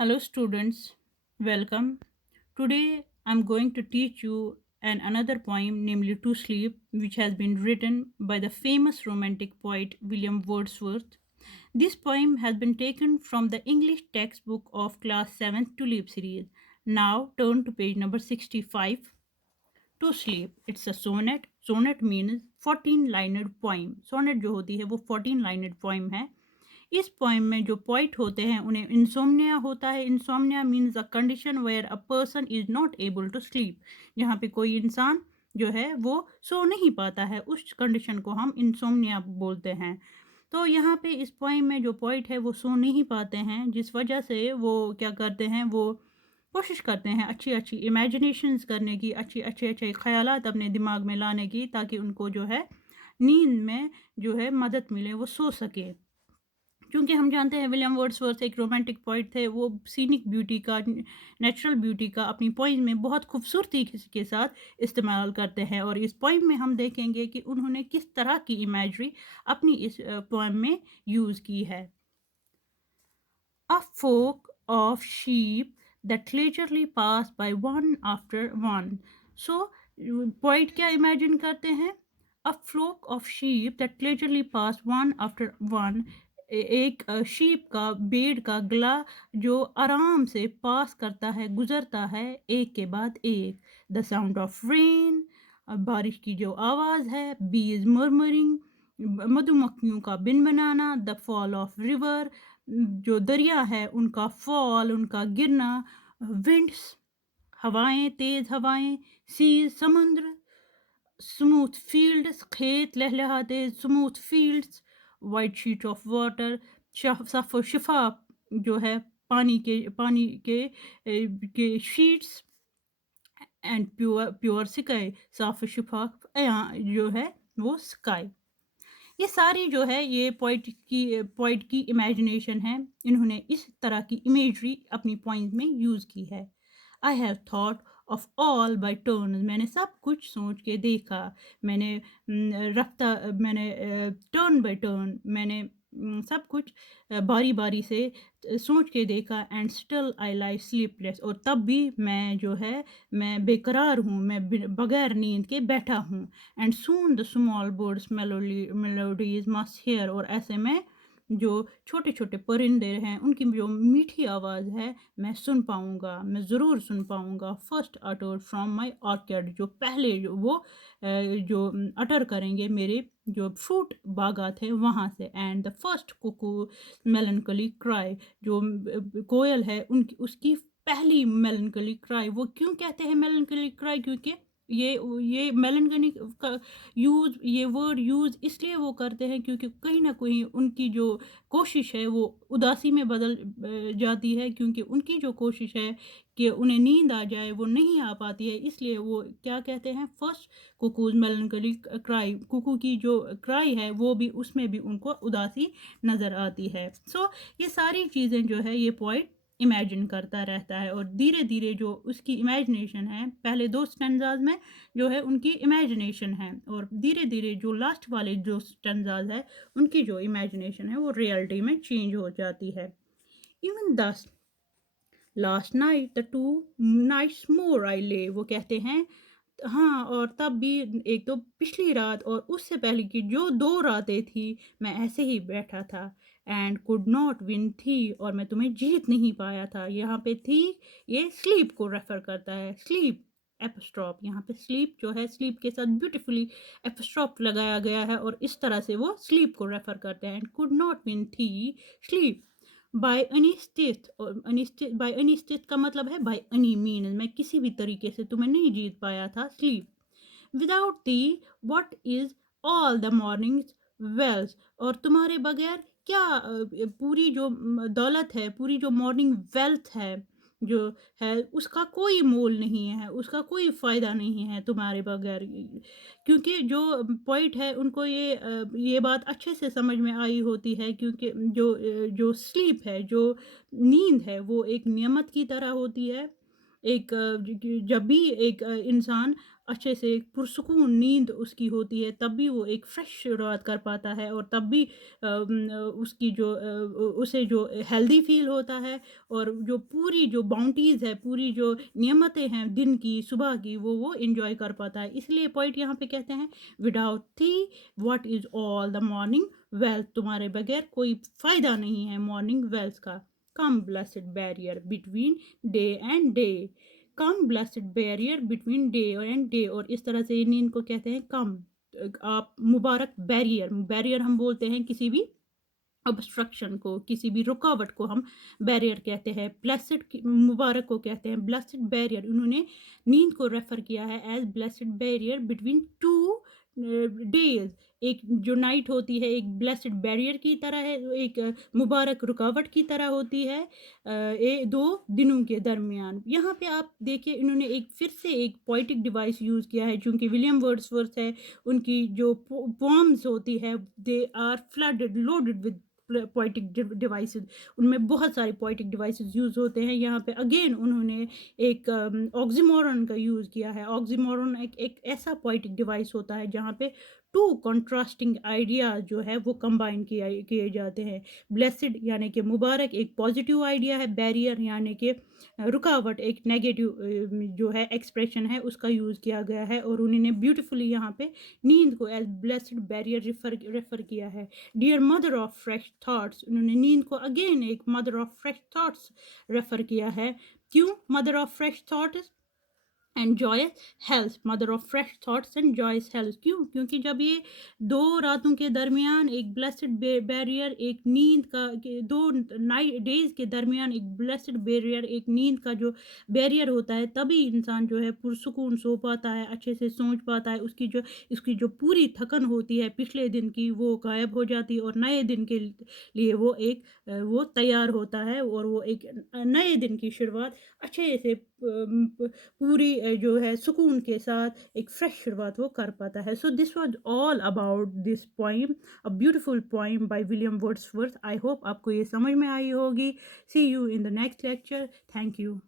Hello, students. Welcome. Today, I'm going to teach you another poem, namely To Sleep, which has been written by the famous romantic poet William Wordsworth. This poem has been taken from the English textbook of class 7th Tulip series. Now, turn to page number 65. To Sleep. It's a sonnet. Sonnet means 14-lined poem. Sonnet जो होती है वो 14-lined poem है. इस poem में जो poet होते हैं उन्हें इंसोमनिया होता है. Insomnia means a condition where a person is not able to sleep. जहाँ पे कोई इंसान जो है वो सो नहीं पाता है, उस कंडीशन को हम इंसोमनिया बोलते हैं. तो यहाँ पे इस पोइम में जो पोइट है वो सो नहीं पाते हैं, जिस वजह से वो क्या करते हैं, वो कोशिश करते हैं अच्छी अच्छी इमेजिनेशंस करने की, अच्छे ख्यालात अपने दिमाग में लाने की, ताकि उनको जो है नींद में जो है मदद मिले, वो सो सके. क्योंकि हम जानते हैं विलियम वर्ड्सवर्थ एक रोमांटिक पोइट थे. वो सीनिक ब्यूटी का, नेचुरल ब्यूटी का अपनी पोइम में बहुत खूबसूरती के साथ इस्तेमाल करते हैं. और इस पोइम में हम देखेंगे कि उन्होंने किस तरह की इमेजरी अपनी इस पोइम में यूज़ की है. A flock of sheep that leisurely pass by one after one. So, poet क्या इमेजिन करते हैं? A flock of sheep that leisurely pass one after one. एक शीप का, भेड़ का गला जो आराम से पास करता है, गुजरता है एक के बाद एक. द साउंड ऑफ रेन, बारिश की जो आवाज़ है. बीज मर्मरिंग, मधुमक्खियों का बिन बनाना. द फॉल ऑफ रिवर, जो दरिया है उनका फॉल, उनका गिरना. विंड्स, हवाएं, तेज हवाएं. सीज, समुद्र. स्मूथ फील्ड्स, खेत लहलहाते. Smooth fields. White sheet of water, साफ और शिफाफ जो है पानी के sheets. And pure pure sky, साफ शिफाफ जो है वो स्काई. ये सारी जो है ये पोइट की इमेजिनेशन है. इन्होंने इस तरह की इमेजरी अपनी पॉइंट में यूज़ की है. I have thought of all by turn. मैंने सब कुछ सोच के देखा. मैंने टर्न बाय टर्न मैंने सब कुछ बारी बारी से सोच के देखा. And still I lie sleepless. और तब भी मैं जो है मैं बेकरार हूँ, मैं बगैर नींद के बैठा हूँ. And soon the small birds melodies must hear. और ऐसे में जो छोटे छोटे परिंदे हैं उनकी जो मीठी आवाज़ है मैं सुन पाऊँगा, मैं ज़रूर सुन पाऊँगा. First uttered from my orchid. जो पहले जो वो जो अटर करेंगे मेरे जो फ्रूट बागात है वहाँ से. And the first cuckoo melancholy cry. जो कोयल है उनकी उसकी पहली मेलनकली क्राई. वो क्यों कहते हैं मेलनकली क्राई? क्योंकि ये मेलनकली का ये वर्ड यूज़ इसलिए वो करते हैं क्योंकि कहीं ना कहीं उनकी जो कोशिश है वो उदासी में बदल जाती है. क्योंकि उनकी जो कोशिश है कि उन्हें नींद आ जाए वो नहीं आ पाती है. इसलिए वो क्या कहते हैं, first cuckoos melancholy cry. Cuckoo की जो क्राई है वो भी, उसमें भी उनको उदासी नज़र आती है. सो ये सारी चीज़ें जो है ये पोइट इमेजिन करता रहता है. और धीरे धीरे जो उसकी इमेजिनेशन है, पहले दो स्टेंजाज में जो है उनकी इमेजिनेशन है, और धीरे धीरे जो लास्ट वाले जो स्टेंजाज है उनकी जो इमेजिनेशन है वो रियलिटी में चेंज हो जाती है. Even this last night the two nights more I lay. वो कहते हैं हाँ, और तब भी एक तो पिछली रात और उससे पहले की जो 2 रातें थी मैं ऐसे ही बैठा था. एंड कुड नॉट विन थी. और मैं तुम्हें जीत नहीं पाया था. यहाँ पे थी ये स्लीप को रेफर करता है. स्लीप एपस्ट्रॉप, यहाँ पे स्लीप जो है स्लीप के साथ ब्यूटीफुली एपस्ट्रॉप लगाया गया है और इस तरह से वो स्लीप को रेफर करते हैं. एंड कुड नॉट विन थी स्लीप बाय एनी स्टेट. और बाय एनी स्टेट का मतलब है बाय एनी मीन, मैं किसी भी तरीके से तुम्हें नहीं जीत पाया था. Sleep without the what is all the mornings wealth. और तुम्हारे बगैर क्या पूरी जो दौलत है, पूरी जो मॉर्निंग वेल्थ है जो है उसका कोई मोल नहीं है, उसका कोई फ़ायदा नहीं है तुम्हारे बगैर. क्योंकि जो पॉइंट है उनको ये बात अच्छे से समझ में आई होती है. क्योंकि जो स्लीप है, जो नींद है, वो एक नियमत की तरह होती है. एक जब भी एक इंसान अच्छे से पुरसुकून नींद उसकी होती है, तब भी वो एक फ्रेश शुरुआत कर पाता है, और तब भी उसकी जो उसे जो हेल्दी फ़ील होता है, और जो पूरी जो बाउंटीज़ है, पूरी जो नियमतें हैं दिन की, सुबह की, वो एन्जॉय कर पाता है। इसलिए पोएट यहाँ पे कहते हैं, without thee what is all the morning wealth, तुम्हारे बगैर कोई फ़ायदा नहीं है मॉर्निंग वेल्थ का। Come blessed barrier between day and day, come blessed barrier between day and day, और इस तरह से नींद को कहते हैं कम, आप मुबारक बैरियर, बैरियर हम बोलते हैं किसी भी ऑब्स्ट्रक्शन को, किसी भी रुकावट को हम बैरियर कहते हैं। ब्लेस्ड मुबारक को कहते हैं ब्लेस्ड बैरियर। उन्होंने नींद को रेफर किया है as blessed barrier between two days. एक जो नाइट होती है एक ब्लेस्ड बैरियर की तरह है, एक मुबारक रुकावट की तरह होती है दो दिनों के दरमियान। यहाँ पे आप देखिए इन्होंने एक फिर से एक पोइटिक डिवाइस यूज़ किया है, चूंकि विलियम वर्ड्सवर्थ है, उनकी जो पोम्स होती है they are flooded loaded with poetic devices, उनमें बहुत सारे पोइटिक डिवाइसेस यूज़ होते हैं। यहाँ पे अगेन उन्होंने एक ऑक्सीमोरन का यूज़ किया है। ऑक्सीमोरन एक ऐसा पोइटिक डिवाइस होता है जहाँ पे टू कंट्रास्टिंग आइडियाज जो है वो कंबाइन किए किए जाते हैं। ब्लेसिड यानी कि मुबारक एक पॉजिटिव आइडिया है, बैरियर यानी कि रुकावट एक नेगेटिव जो है एक्सप्रेशन है उसका यूज़ किया गया है, और उन्होंने ब्यूटीफुली यहाँ पे नींद को एज ब्लेस्ड बैरियर रेफर किया है। Dear mother of fresh thoughts, उन्होंने नींद को अगेन एक mother of fresh thoughts refer किया है। क्यों mother of fresh thoughts and joyous health, mother of fresh thoughts and joyous health? क्यों? क्योंकि जब ये दो रातों के दरमियान एक ब्लेस्ड बैरियर, एक नींद का दो नाइट डेज के दरमियान एक ब्लेस्ड बैरियर, एक नींद का जो बैरियर होता है, तभी इंसान जो है पुरसुकून सो पाता है, अच्छे से सोच पाता है, उसकी जो पूरी थकन होती है पिछले दिन की वो गायब हो जाती है, और नए दिन के लिए वो एक वो तैयार होता है, और वो एक नए दिन की शुरुआत अच्छे से पूरी जो है सुकून के साथ एक फ्रेश शुरुआत वो कर पाता है। So this was all about this poem, a beautiful poem by William Wordsworth. I hope आपको ये समझ में आई होगी। See you in the next lecture. Thank you.